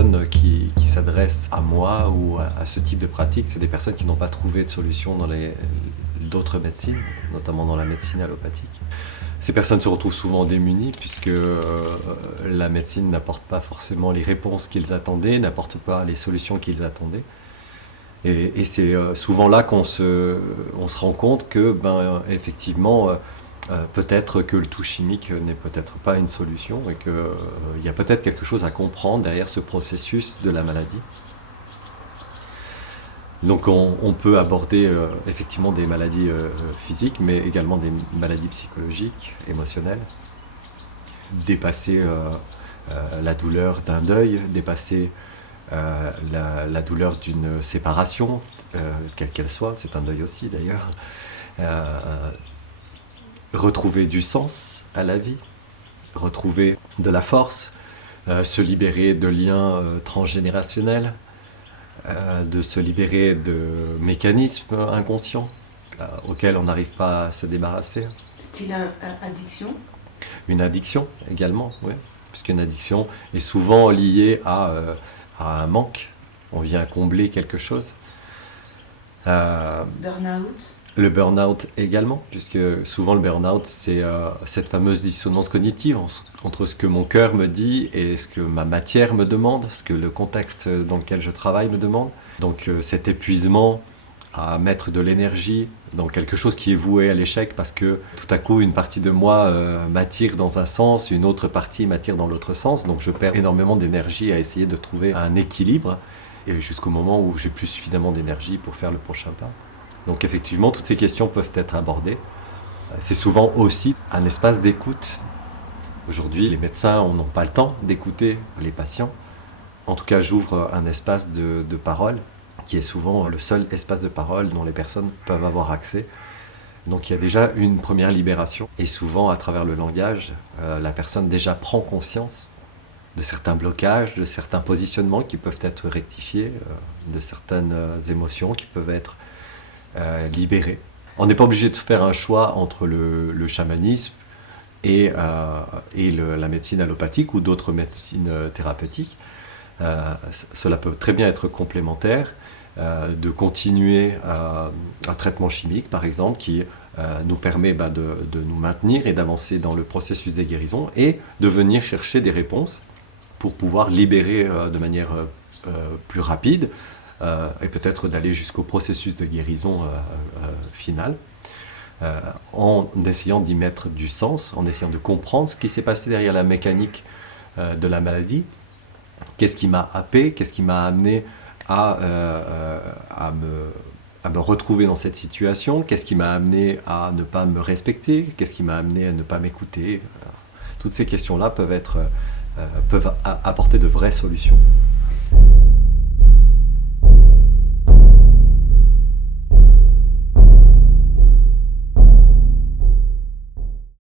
personnes qui s'adressent à moi ou à ce type de pratique, c'est des personnes qui n'ont pas trouvé de solution dans d'autres médecines, notamment dans la médecine allopathique. Ces personnes se retrouvent souvent démunies puisque la médecine n'apporte pas forcément les réponses qu'ils attendaient, n'apporte pas les solutions qu'ils attendaient. Et c'est souvent là on se rend compte que, effectivement, peut-être que le tout chimique n'est peut-être pas une solution et qu'il y a peut-être quelque chose à comprendre derrière ce processus de la maladie. Donc on peut aborder effectivement des maladies physiques, mais également des maladies psychologiques, émotionnelles, dépasser la douleur d'un deuil, dépasser la douleur d'une séparation, quelle qu'elle soit, c'est un deuil aussi d'ailleurs, retrouver du sens à la vie, retrouver de la force, se libérer de liens transgénérationnels, de se libérer de mécanismes inconscients auxquels on n'arrive pas à se débarrasser. Style addiction? Une addiction également, oui, puisqu'une addiction est souvent liée à un manque. On vient combler quelque chose. Burn-out? Le burn-out également, puisque souvent le burn-out, c'est cette fameuse dissonance cognitive entre ce que mon cœur me dit et ce que ma matière me demande, ce que le contexte dans lequel je travaille me demande. Donc cet épuisement à mettre de l'énergie dans quelque chose qui est voué à l'échec parce que tout à coup une partie de moi m'attire dans un sens, une autre partie m'attire dans l'autre sens, donc je perds énormément d'énergie à essayer de trouver un équilibre et jusqu'au moment où j'ai plus suffisamment d'énergie pour faire le prochain pas. Donc effectivement, toutes ces questions peuvent être abordées. C'est souvent aussi un espace d'écoute. Aujourd'hui, les médecins n'ont pas le temps d'écouter les patients. En tout cas, j'ouvre un espace de parole qui est souvent le seul espace de parole dont les personnes peuvent avoir accès. Donc il y a déjà une première libération. Et souvent, à travers le langage, la personne déjà prend conscience de certains blocages, de certains positionnements qui peuvent être rectifiés, de certaines émotions qui peuvent être libérées. On n'est pas obligé de faire un choix entre le chamanisme et la médecine allopathique ou d'autres médecines thérapeutiques. Cela peut très bien être complémentaire, de continuer un traitement chimique par exemple qui nous permet de nous maintenir et d'avancer dans le processus de guérison et de venir chercher des réponses pour pouvoir libérer de manière plus rapide et peut-être d'aller jusqu'au processus de guérison final en essayant d'y mettre du sens, en essayant de comprendre ce qui s'est passé derrière la mécanique de la maladie. Qu'est-ce qui m'a happé, qu'est-ce qui m'a amené à me retrouver dans cette situation, qu'est-ce qui m'a amené à ne pas me respecter, qu'est-ce qui m'a amené à ne pas m'écouter. Toutes ces questions-là peuvent apporter de vraies solutions.